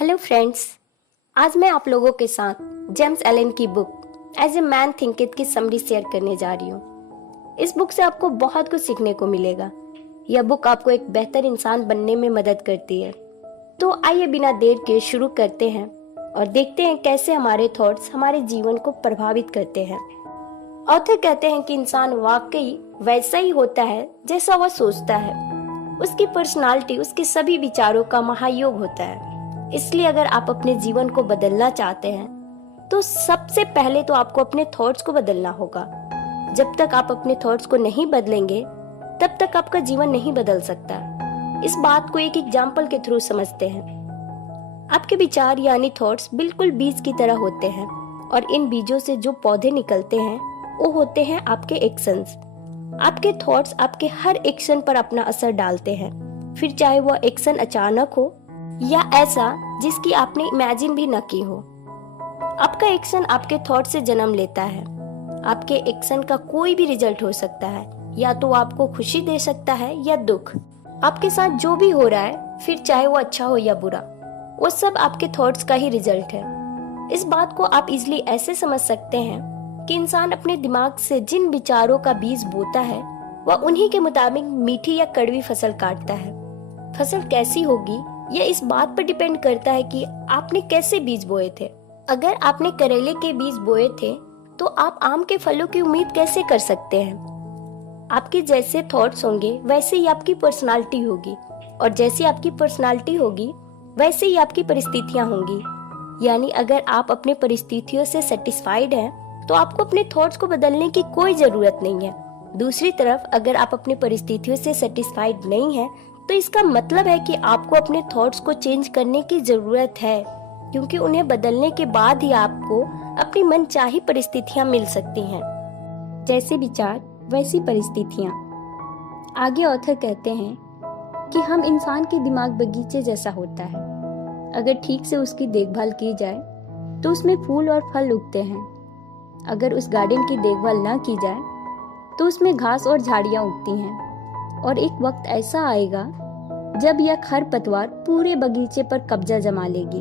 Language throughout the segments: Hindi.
Hello friends. आज मैं आप लोगों के साथ जेम्स एलन की book as a man thinking की समरी शेयर करने जा रही हूँ। इस बुक से आपको बहुत कुछ सीखने को मिलेगा। यह बुक आपको एक बेहतर इंसान बनने में मदद करती है। तो आइए बिना देर के शुरू करते हैं और देखते हैं कैसे हमारे थॉट्स हमारे जीवन को प्रभावित करते हैं। ऑथर कहते हैं कि इंसान वाकई वैसा ही होता है जैसा वह सोचता है। उसकी पर्सनालिटी उसके सभी विचारों का महायोग होता है। इसलिए अगर आप अपने जीवन को बदलना चाहते हैं तो सबसे पहले तो आपको अपने थॉट्स को बदलना होगा। जब तक आप अपने थॉट्स को नहीं बदलेंगे तब तक आपका जीवन नहीं बदल सकता। इस बात को एक एग्जाम्पल के थ्रू समझते हैं। आपके विचार यानी थॉट्स बिल्कुल बीज की तरह होते हैं और इन बीजों से जो पौधे निकलते हैं वो होते हैं आपके एक्शंस। आपके थॉट्स आपके हर एक्शन पर अपना असर डालते हैं, फिर चाहे वह एक्शन अचानक हो या ऐसा जिसकी आपने इमेजिन भी न की हो। आपका एक्शन आपके थॉट से जन्म लेता है। आपके एक्शन का कोई भी रिजल्ट हो सकता है, या तो आपको खुशी दे सकता है या दुख। आपके साथ जो भी हो रहा है, फिर चाहे वो अच्छा हो या बुरा, वो सब आपके थॉट्स का ही रिजल्ट है। इस बात को आप इजिली ऐसे समझ सकते हैं कि इंसान अपने दिमाग से जिन विचारों का बीज बोता है वह उन्हीं के मुताबिक मीठी या कड़वी फसल काटता है। फसल कैसी होगी यह इस बात पर डिपेंड करता है कि आपने कैसे बीज बोए थे। अगर आपने करेले के बीज बोए थे तो आप आम के फलों की उम्मीद कैसे कर सकते हैं। आपके जैसे थॉट्स होंगे वैसे ही आपकी पर्सनालिटी होगी, और जैसी आपकी पर्सनालिटी होगी वैसे ही आपकी परिस्थितियां होंगी। यानी अगर आप अपने परिस्थितियों से सेटिस्फाइड हैं तो आपको अपने थॉट्स को बदलने की कोई जरूरत नहीं है। दूसरी तरफ अगर आप अपनी परिस्थितियों से सेटिस्फाइड नहीं हैं तो इसका मतलब है कि आपको अपने थॉट्स को चेंज करने की जरूरत है, क्योंकि उन्हें बदलने के बाद ही आपको अपनी मनचाही परिस्थितियां मिल सकती हैं। जैसे विचार वैसी परिस्थितियां। आगे ऑथर कहते हैं कि हम इंसान के दिमाग बगीचे जैसा होता है। अगर ठीक से उसकी देखभाल की जाए तो उसमें फूल और फल उगते हैं। अगर उस गार्डन की देखभाल ना की जाए तो उसमें घास और झाड़ियां उगती हैं, और एक वक्त ऐसा आएगा जब यह खरपतवार पूरे बगीचे पर कब्जा जमा लेगी।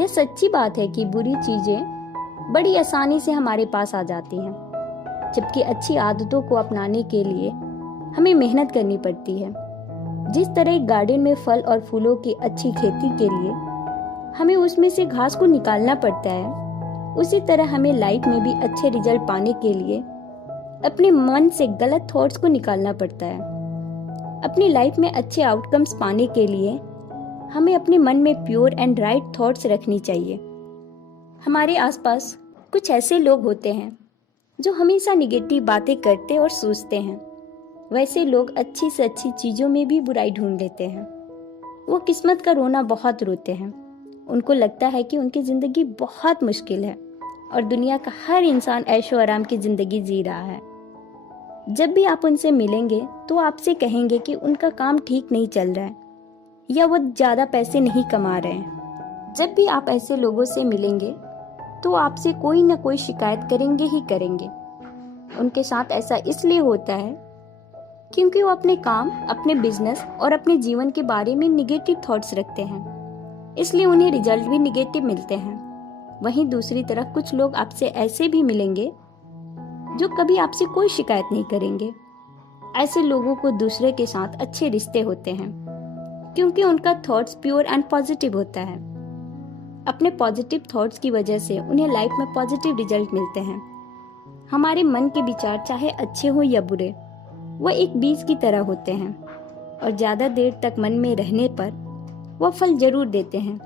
यह सच्ची बात है कि बुरी चीजें बड़ी आसानी से हमारे पास आ जाती हैं, जबकि अच्छी आदतों को अपनाने के लिए हमें मेहनत करनी पड़ती है। जिस तरह एक गार्डन में फल और फूलों की अच्छी खेती के लिए हमें उसमें से घास को निकालना पड़ता है, उसी तरह हमें लाइफ में भी अच्छे रिजल्ट पाने के लिए अपने मन से गलत थॉट्स को निकालना पड़ता है। अपनी लाइफ में अच्छे आउटकम्स पाने के लिए हमें अपने मन में प्योर एंड राइट थॉट्स रखनी चाहिए। हमारे आसपास कुछ ऐसे लोग होते हैं जो हमेशा निगेटिव बातें करते और सोचते हैं। वैसे लोग अच्छी से अच्छी चीज़ों में भी बुराई ढूंढ लेते हैं। वो किस्मत का रोना बहुत रोते हैं। उनको लगता है कि उनकी ज़िंदगी बहुत मुश्किल है और दुनिया का हर इंसान ऐशो आराम की ज़िंदगी जी रहा है। जब भी आप उनसे मिलेंगे तो आपसे कहेंगे कि उनका काम ठीक नहीं चल रहा है या वो ज़्यादा पैसे नहीं कमा रहे हैं। जब भी आप ऐसे लोगों से मिलेंगे तो आपसे कोई ना कोई शिकायत करेंगे ही करेंगे। उनके साथ ऐसा इसलिए होता है क्योंकि वो अपने काम, अपने बिजनेस और अपने जीवन के बारे में निगेटिव थॉट्स रखते हैं, इसलिए उन्हें रिजल्ट भी निगेटिव मिलते हैं। वहीं दूसरी तरफ कुछ लोग आपसे ऐसे भी मिलेंगे जो कभी आपसे कोई शिकायत नहीं करेंगे। ऐसे लोगों को दूसरे के साथ अच्छे रिश्ते होते हैं क्योंकि उनका थॉट्स प्योर एंड पॉजिटिव होता है। अपने पॉजिटिव थॉट्स की वजह से उन्हें लाइफ में पॉजिटिव रिजल्ट मिलते हैं। हमारे मन के विचार चाहे अच्छे हो या बुरे, वह एक बीज की तरह होते हैं और ज़्यादा देर तक मन में रहने पर वह फल जरूर देते हैं।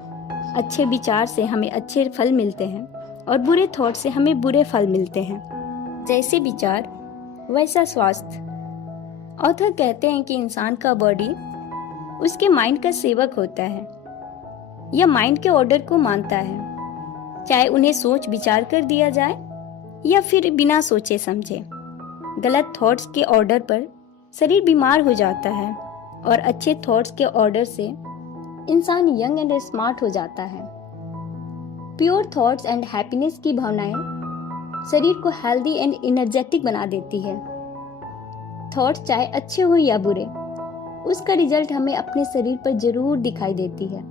अच्छे विचार से हमें अच्छे फल मिलते हैं और बुरे थॉट से हमें बुरे फल मिलते हैं। जैसे विचार वैसा स्वास्थ्य। ऑथर कहते हैं कि इंसान का बॉडी उसके माइंड का सेवक होता है। यह माइंड के ऑर्डर को मानता है, चाहे उन्हें सोच विचार कर दिया जाए या फिर बिना सोचे समझे। गलत थॉट्स के ऑर्डर पर शरीर बीमार हो जाता है और अच्छे थॉट्स के ऑर्डर से इंसान यंग एंड स्मार्ट हो जाता है। प्योर थॉट्स एंड हैप्पीनेस की भावनाएं शरीर को हेल्दी एंड एनर्जेटिक बना देती है। थॉट्स चाहे अच्छे हो या बुरे, उसका रिजल्ट हमें अपने शरीर पर जरूर दिखाई देती है।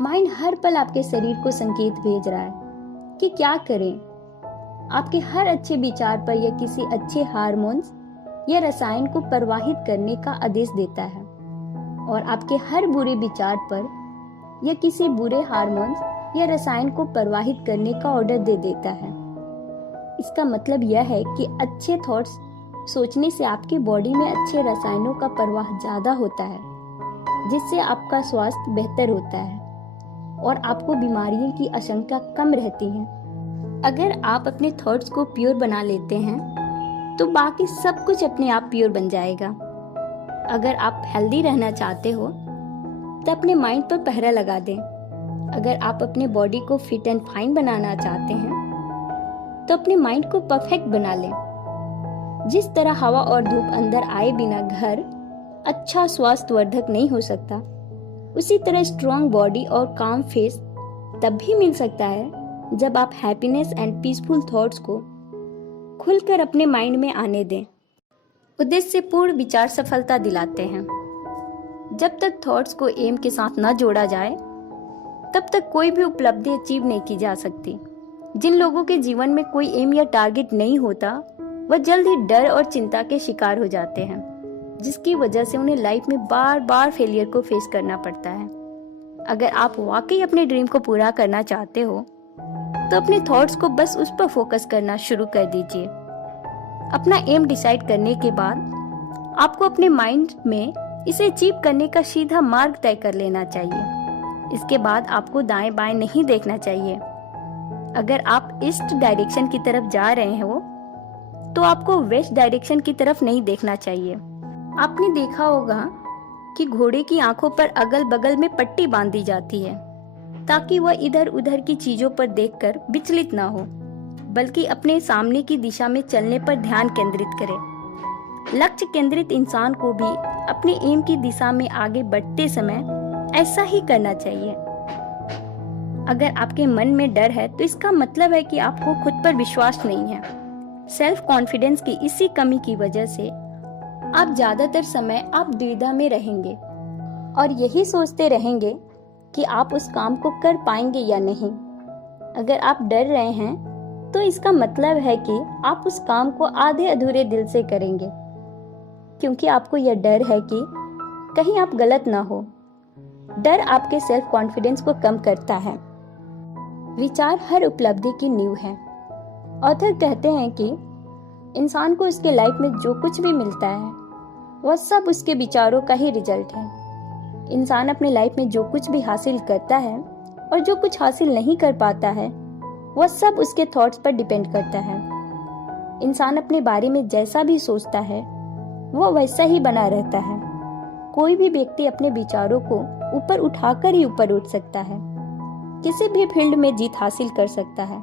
माइंड हर पल आपके शरीर को संकेत भेज रहा है कि क्या करें। आपके हर अच्छे विचार पर यह किसी अच्छे हार्मोन्स या रसायन को प्रवाहित करने का आदेश देता है, और आपके हर बुरे विचार पर यह किसी बुरे हार्मोन्स या रसायन को प्रवाहित करने का ऑर्डर दे देता है। इसका मतलब यह है कि अच्छे थॉट्स सोचने से आपके बॉडी में अच्छे रसायनों का प्रवाह ज्यादा होता है, जिससे आपका स्वास्थ्य बेहतर होता है और आपको बीमारियों की आशंका कम रहती है। अगर आप अपने थॉट्स को प्योर बना लेते हैं तो बाकी सब कुछ अपने आप प्योर बन जाएगा। अगर आप हेल्दी रहना चाहते हो तो अपने माइंड पर पहरा लगा दें। अगर आप अपने बॉडी को फिट एंड फाइन बनाना चाहते हैं तो अपने माइंड को परफेक्ट बना लें। जिस तरह हवा और धूप अंदर आए बिना घर अच्छा स्वास्थ्यवर्धक नहीं हो सकता, उसी तरह स्ट्रॉन्ग बॉडी और काम फेस तब भी मिल सकता है जब आप हैप्पीनेस एंड पीसफुल थॉट्स को खुलकर अपने माइंड में आने दें। उद्देश्यपूर्ण विचार सफलता दिलाते हैं। जब तक थॉट्स को एम के साथ न जोड़ा जाए तब तक कोई भी उपलब्धि अचीव नहीं की जा सकती। जिन लोगों के जीवन में कोई एम या टारगेट नहीं होता, वह जल्द ही डर और चिंता के शिकार हो जाते हैं, जिसकी वजह से उन्हें लाइफ में बार बार फेलियर को फेस करना पड़ता है। अगर आप वाकई अपने ड्रीम को पूरा करना चाहते हो तो अपने थॉट्स को बस उस पर फोकस करना शुरू कर दीजिए। अपना एम डिसाइड करने के बाद आपको अपने माइंड में इसे अचीव करने का सीधा मार्ग तय कर लेना चाहिए। इसके बाद आपको दाएं बाएं नहीं देखना चाहिए। अगर आप ईस्ट डायरेक्शन की तरफ जा रहे हो तो आपको वेस्ट डायरेक्शन की तरफ नहीं देखना चाहिए। आपने देखा होगा कि घोड़े की आंखों पर अगल बगल में पट्टी बांधी जाती है ताकि वह इधर उधर की चीजों पर देखकर विचलित ना हो, बल्कि अपने सामने की दिशा में चलने पर ध्यान केंद्रित करे। लक्ष्य केंद्रित इंसान को भी अपने एम की दिशा में आगे बढ़ते समय ऐसा ही करना चाहिए। अगर आपके मन में डर है तो इसका मतलब है कि आपको खुद पर विश्वास नहीं है। सेल्फ कॉन्फिडेंस की इसी कमी की वजह से आप ज्यादातर समय आप द्विधा में रहेंगे और यही सोचते रहेंगे कि आप उस काम को कर पाएंगे या नहीं। अगर आप डर रहे हैं तो इसका मतलब है कि आप उस काम को आधे अधूरे दिल से करेंगे, क्योंकि आपको यह डर है कि कहीं आप गलत ना हो। डर आपके सेल्फ कॉन्फिडेंस को कम करता है। विचार हर उपलब्धि की नींव है। ऑथर कहते हैं कि इंसान को उसके लाइफ में जो कुछ भी मिलता है वह सब उसके विचारों का ही रिजल्ट है। इंसान अपने लाइफ में जो कुछ भी हासिल करता है और जो कुछ हासिल नहीं कर पाता है वह सब उसके थॉट्स पर डिपेंड करता है। इंसान अपने बारे में जैसा भी सोचता है वो वैसा ही बना रहता है। कोई भी व्यक्ति अपने विचारों को ऊपर उठाकर ही ऊपर उठ सकता है, किसी भी फील्ड में जीत हासिल कर सकता है।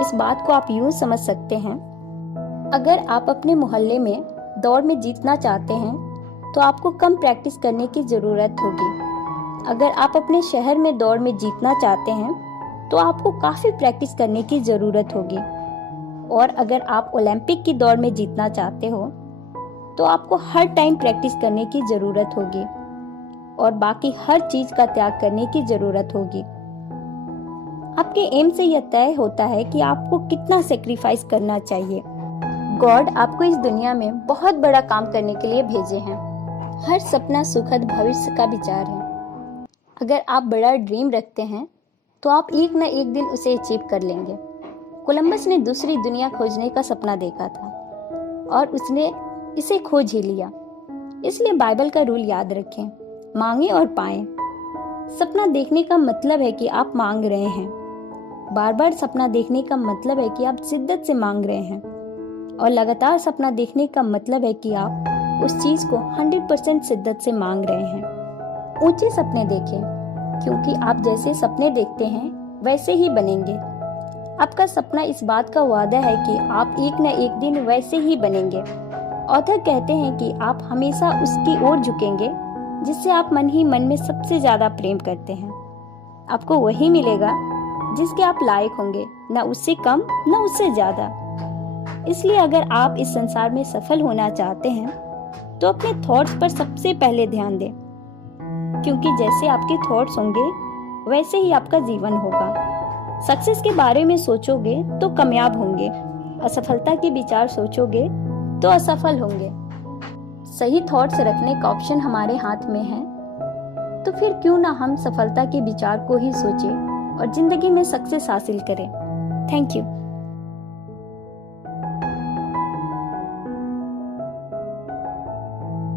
इस बात को आप यूं समझ सकते हैं, अगर आप अपने मोहल्ले में दौड़ में जीतना चाहते हैं तो आपको कम प्रैक्टिस करने की जरूरत होगी। अगर आप अपने शहर में दौड़ में जीतना चाहते हैं तो आपको काफी प्रैक्टिस करने की जरूरत होगी। और अगर आप ओलंपिक की दौड़ में जीतना चाहते हो तो आपको हर टाइम प्रैक्टिस करने की जरूरत होगी और बाकी हर चीज का त्याग करने की जरूरत होगी। आपके एम से यह तय होता है कि आपको कितना सेक्रीफाइस करना चाहिए। गॉड आपको इस दुनिया में बहुत बड़ा काम करने के लिए भेजे हैं। हर सपना सुखद भविष्य का विचार है। अगर आप बड़ा ड्रीम रखते हैं तो आप एक न एक दिन उसे अचीव कर लेंगे। कोलंबस ने दूसरी दुनिया खोजने का सपना देखा था और उसने इसे खोज ही लिया। इसलिए बाइबल का रूल याद रखें, मांगे और पाएं। सपना देखने का मतलब है कि आप मांग रहे हैं। बार बार सपना देखने का मतलब है कि आप शिद्दत से मांग रहे हैं। और लगातार सपना देखने का मतलब है कि आप उस चीज को 100% शिद्दत से मांग रहे हैं। ऊंचे सपने देखें, क्योंकि आप जैसे सपने देखते हैं वैसे ही बनेंगे। आपका सपना इस बात का वादा है कि आप एक न एक दिन वैसे ही बनेंगे। ऑथर कहते हैं कि आप हमेशा उसकी ओर झुकेंगे जिससे आप मन ही मन में सबसे ज्यादा प्रेम करते हैं। आपको वही मिलेगा जिसके आप लायक होंगे, न उससे कम न उससे ज्यादा। इसलिए अगर आप इस संसार में सफल होना चाहते हैं तो अपने थॉट्स पर सबसे पहले ध्यान दें, क्योंकि जैसे आपके थॉट्स होंगे वैसे ही आपका जीवन होगा। सक्सेस के बारे में सोचोगे तो कामयाब होंगे, असफलता के विचार सोचोगे तो असफल होंगे। सही थॉट्स रखने का ऑप्शन हमारे हाथ में है, तो फिर क्यों ना हम सफलता के विचार को ही सोचें और जिंदगी में सक्सेस हासिल करें। Thank you.